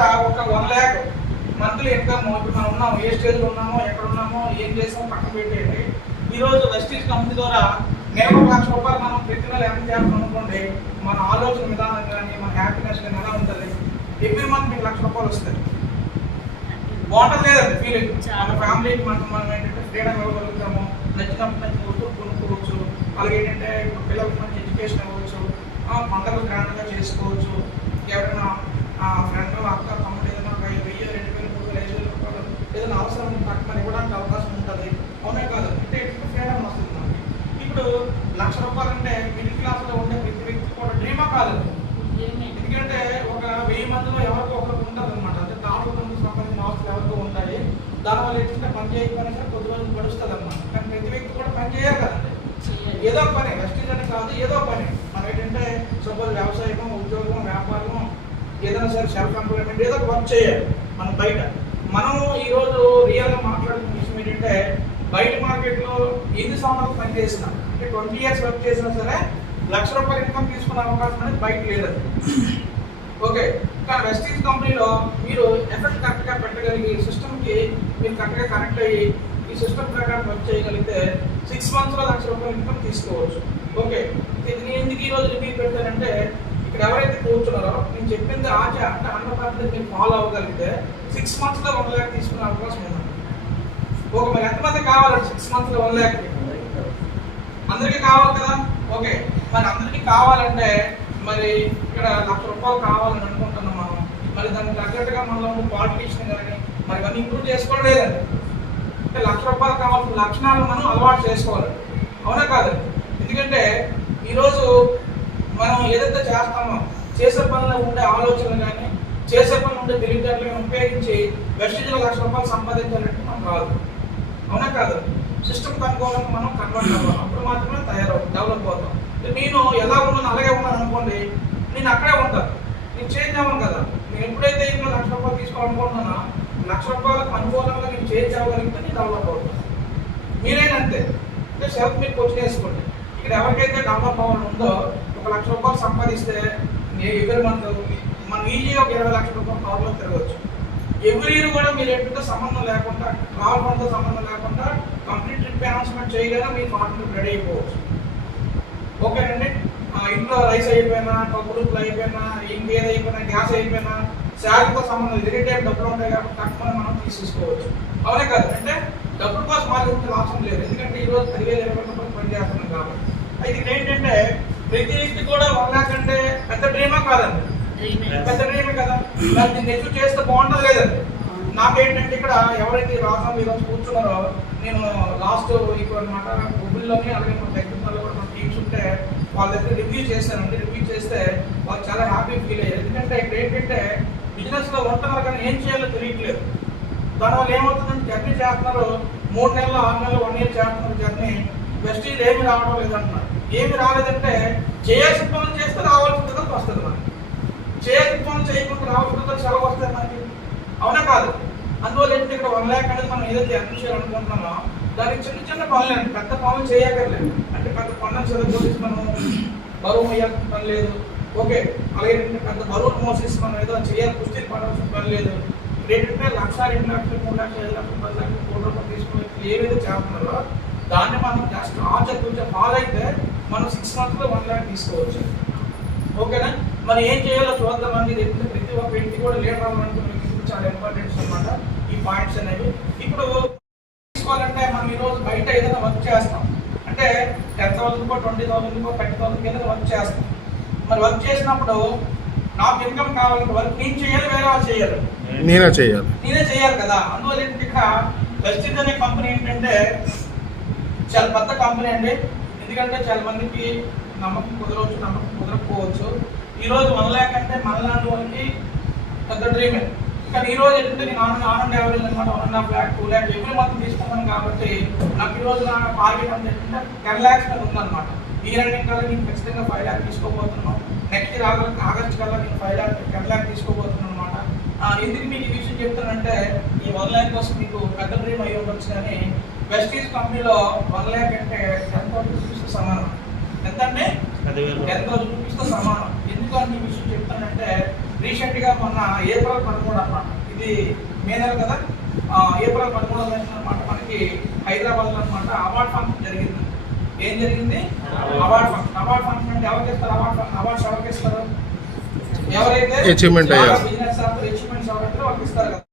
కూడా ఒక 1 lakh monthly income ఇప్పుడు మనం ఉన్నాము, ఏ స్టేజ్లో ఉన్నామో, ఎక్కడ ఉన్నామో, ఏం చేసామో పక్కన పెట్టేయండి. ఈరోజు వెస్టీజ్ కంపెనీ ద్వారా నెలకు 1 లక్ష రూపాయలు మనం ప్రతి నెల ఎంత చేస్తాం అనుకోండి, మన ఆలోచన విధానం కానీ మన హ్యాపీనెస్ కానీ ఎలా ఉంటుంది. ఎవ్రీ మంత్ మీకు 1 లక్ష రూపాయలు వస్తాయి. బాగుంటుంది లేదండి ఫీలింగ్. మన ఫ్యామిలీకి మనం ఏంటంటే ఫ్రీడమ్ ఇవ్వగలుగుతాము, నచ్చిన వస్తువులు కొనుక్కోవచ్చు. అలాగే ఏంటంటే ఇప్పుడు పిల్లలకు మంచి ఎడ్యుకేషన్ ఇవ్వచ్చు, పండుగలు గ్రాండ్గా చేసుకోవచ్చు. ఎవరైనా ఫ్రెండ్ అక్క తమ్ముడు ఏదైనా 1000, 2000, 3000, 5000 రూపాయలు ఏదైనా అవసరం పక్కన ఇవ్వడానికి అవకాశం ఉంటుంది. అవునే కాదు అంటే ఫ్రీడమ్ వస్తుంది మనకి. ఇప్పుడు 1 లక్ష రూపాయలు అంటే మిడిల్ క్లాస్లో ఉండే ప్రతి వ్యక్తి కూడా డ్రీమా కాదు. ఎందుకంటే ఒక 1000 మందిలో ఎవరికో ఒకరికి ఉంటుంది అనమాట. అంటే తాడు సంబంధించిన ఆస్తులు ఎవరికో ఉంటాయి. దానివల్ల ఏంటంటే పని చేయకపోయినా సరే కొద్ది రోజులు గడుస్తుంది అనమాట. కానీ ప్రతి వ్యక్తి కూడా పని చేయాలి కదండి. ఏదో పని వెస్టీజ్ అని కాదు, ఏదో పని మనం ఏంటంటే సపోజ్ వ్యవసాయమో, ఉద్యోగం, వ్యాపారమో, ఏదైనా సరే సెల్ఫ్ ఎంప్లాయ్మెంట్ ఏదో వర్క్ చేయాలి మనం బయట. మనం ఈరోజు రియల్గా మాట్లాడుకున్న విషయం ఏంటంటే బయట మార్కెట్లో ఎన్ని సంవత్సరాలు పని చేసినా అంటే 20 years వర్క్ చేసినా సరే 1 లక్ష రూపాయలు ఇన్కమ్ తీసుకునే అవకాశం అనేది బయట లేదండి. ఓకే, కానీ వెస్టీజ్ కంపెనీలో మీరు ఎఫెక్ట్ కరెక్ట్గా పెట్టగలిగి సిస్టమ్కి మీరు కరెక్ట్గా కనెక్ట్ అయ్యి ఈ సిస్టమ్ ప్రకారం వర్క్ చేయగలిగితే 6 monthsలో 1 లక్ష రూపాయలు ఇన్కమ్ తీసుకోవచ్చు. ఓకే, నేను ఎందుకు ఈరోజు రివ్యూ పెడతానంటే ఇక్కడ ఎవరైతే కూర్చున్నారో నేను చెప్పింది ఆచ అంటే 100% మీరు ఫాలో అవ్వగలిగితే 6 monthsలో 1 lakh తీసుకునే అవకాశం ఉంది. ఓకే, మరి ఎంతమంది కావాలండి 6 monthsలో 1 lakh? అందరికీ కావాలి కదా. ఓకే, మరి అందరికీ కావాలంటే మరి ఇక్కడ 1 లక్ష రూపాయలు కావాలని అనుకుంటున్నాం మనం. మరి దానికి తగ్గట్టుగా మనలో క్వాలిఫికేషన్ కానీ మరి ఇవన్నీ ఇంప్రూవ్ చేసుకోవడం లేదండి. అంటే 1 లక్ష రూపాయలు కావాల్సిన లక్షణాలు మనం అలవాటు చేసుకోవాలి. అవునా కాదు? ఎందుకంటే ఈరోజు మనం ఏదైతే చేస్తామో చేసే పనిలో ఉండే ఆలోచనలు కానీ చేసే పనులు ఉండే తెలివితేటలను ఉపయోగించి వెస్టీజ్లో 1 లక్ష రూపాయలు సంపాదించాలంటే మనం రాదు. అవునా కాదు? సిస్టమ్ అనుకోవాలని మనం కన్వర్ట్ అవ్వాలి. అప్పుడు మాత్రమే డెవలప్ అవుతాం. నేను ఎలా ఉన్నాను అలాగే ఉన్నాను అనుకోండి, నేను అక్కడే ఉంటాను, నేను చేంజ్ అవ్వను కదా. నేను ఎప్పుడైతే ఇంట్లో 1 లక్ష రూపాయలు తీసుకోవాలనుకుంటున్నానో 1 లక్ష రూపాయలకు అనుకూలంగా నేను చేంజ్ అవ్వగలిగితే నేను డెవలప్ అవుతాను. మీరేనంతే అంటే సెల్ఫ్ మీరు క్వశ్చన్ వేసుకోండి. ఇక్కడ ఎవరికైతే డెవలప్ అవ్వాలని ఉందో 1 లక్ష రూపాయలు సంపాదిస్తే ఎవరి మంత్ మనం ఈజీగా ఒక 20 లక్షల రూపాయలు కవర్లో తిరగవచ్చు. ఎవ్రీ ఇయర్ కూడా మీరు ఎప్పుడైతే సంబంధం లేకుండా ట్రావెల్ ఫండ్తో సంబంధం లేకుండా కంప్లీట్ ట్రిప్ అనౌన్స్మెంట్ చేయగానే మీ ఫార్మ్ రెడీ అయిపోవచ్చు. ఓకేనండి, ఇంట్లో రైస్ అయిపోయినా, పప్పులు అయిపోయినా, ఇంకేది అయిపోయినా, గ్యాస్ అయిపోయినా, శాలరీతో సంబంధం ఎనీ టైం డబ్బులు ఉంటాయి కాబట్టి తక్కువ మనం తీసుకోవచ్చు. అవునే కాదు? అంటే డబ్బుల కోసం మార్కెట్ అవసరం లేదు. ఎందుకంటే ఈరోజు 10,000, 20,000 రూపాయలు పని చేస్తున్నాం కాబట్టి. అయితే ఇక్కడ ఏంటంటే ప్రతి వ్యక్తి కూడా 1 lakh అంటే పెద్ద డ్రీమా కాదండి, పెద్ద డ్రీమే కదా. దీన్ని అచీవ్ చేస్తే బాగుంటుంది లేదండి. నాకేంటంటే ఇక్కడ ఎవరైతే రాసాం ఈరోజు కూర్చున్నారో నేను లాస్ట్ వీక్ అనమాట గుబుల్లోని అలాగే మన టెక్నికల్లో కూడా మన టీమ్స్ ఉంటే వాళ్ళ దగ్గర రివ్యూ చేశానండి. రివ్యూ చేస్తే వాళ్ళు చాలా హ్యాపీ ఫీల్ అయ్యారు. ఎందుకంటే ఇక్కడ ఏంటంటే బిజినెస్లో ఉంటున్నారు కానీ ఏం చేయాలో తెలియట్లేదు. దానివల్ల ఏమవుతుందంటే జర్నీ చేస్తున్నారు, 3 నెలలు, 6 నెలలు, 1 year చేస్తున్నారు జర్నీ. వెస్టీజ్ ఏమి రావడం లేదంటున్నారు. ఏమి రాలేదంటే చేయాల్సిన పనులు చేస్తే రావాల్సిన రిజల్ట్ వస్తుంది మనకి. చేయాల్సిన పనులు చేయకుండా రావాల్సిన రిజల్ట్ సెలవు వస్తాయి మనకి. అవునా కాదు? అందువల్ల ఏంటంటే ఇక్కడ 1 lakh అనేది మనం ఏదైతే అర్థం చేయాలనుకుంటున్నామో దానికి చిన్న చిన్న పనులు అండి, పెద్ద పనులు చేయగలేదు. అంటే పెద్ద పనులు చదువుకోసి మనం బరువు మోయాల్సిన పని లేదు. ఓకే, అలాగే పెద్ద బరువులు మోసేసి మనం ఏదో చేయాలి కుస్తీ పడాల్సిన పని లేదు. ఏంటంటే 1 లక్ష, 2 లక్షలు, 3 లక్షలు, 5 లక్షలు, 10 లక్షలు, 1 కోటి రూపాయలు తీసుకుని ఏవైతే చేస్తున్నారో దాన్ని మనం జస్ట్ కొంచెం ఫాలో అయితే మనం 6 monthsలో 1 lakh తీసుకోవచ్చు. ఓకేనా? మరి ఏం చేయాలో చూద్దామండి. ప్రతి ఒక్క వ్యక్తి కూడా లీడర్ అవ్వాలనుకునే వ్యక్తికి చాలా ఇంపార్టెంట్స్ అనమాట ఈ పాయింట్స్ అనేవి. ఇప్పుడు తీసుకోవాలంటే మనం ఈరోజు బయట ఏదైనా వర్క్ చేస్తాం అంటే 10,000కో 20,000కో 30,000 కింద వర్క్ చేస్తాం. మరి వర్క్ చేసినప్పుడు నాకు ఇన్కమ్ కావాలంటే వర్క్ నేను చేయాలి, వేరే వాళ్ళు చేయాలి, నేనే చేయాలి కదా. అందువల్ల ఏంటంటే ఇక్కడ వెస్టీజ్ అనే కంపెనీ ఏంటంటే చాలా పెద్ద కంపెనీ అండి. ఎందుకంటే చాలా మందికి నమ్మకం కుదరవచ్చు, నమ్మకం కుదరకపోవచ్చు. ఈరోజు 1 lakh అంటే మనలాంటి వాళ్ళకి పెద్ద డ్రీమే. కానీ ఈరోజు ఏంటంటే నేను ఆనంద యావరేజ్ అనమాట 1.5 lakh, 2 lakh ఎవ్రీ మంత్ తీసుకున్నాను కాబట్టి నాకు ఈరోజు నా టార్గెట్ అంటే 10 lakhs మీద ఉందన్నమాట. ఈ రన్నింగ్ కల్లా నేను ఖచ్చితంగా 5 lakh తీసుకోబోతున్నాను. నెక్స్ట్ ఇయర్ ఆగస్ట్ కల్లా నేను 10 lakh తీసుకోబోతున్నాను అనమాట. ఎందుకు మీకు ఈ విషయం చెప్తానంటే ఈ 1 lakh కోసం మీకు పెద్ద డ్రీమ్ అయ్యి ఉండొచ్చు. కానీ వెస్టీజ్ కంపెనీలో 1 lakh అంటే 10,000 రూపీస్తో సమానం. ఎంత అంటే 10,000 రూపీస్తో సమానం. ఎందుకు అని ఈ విషయం చెప్తానంటే రీసెంట్గా మొన్న ఏప్రిల్ 13 అనమాట, ఇది మే నెల కదా, ఏప్రిల్ 13 అనమాట మనకి హైదరాబాద్లో అనమాట అవార్డ్ ఫంక్షన్ జరిగింది. ఏం జరిగింది? అవార్డ్ ఫంక్షన్ అంటే ఎవరికి ఇస్తారు? అవార్డ్స్ ఎవరికి ఇస్తారు? ఎవరైతే అచీవ్మెంట్ బిజినెస్ అచీవ్మెంట్స్ ఎవరైతే వాళ్ళకి ఇస్తారు కదా.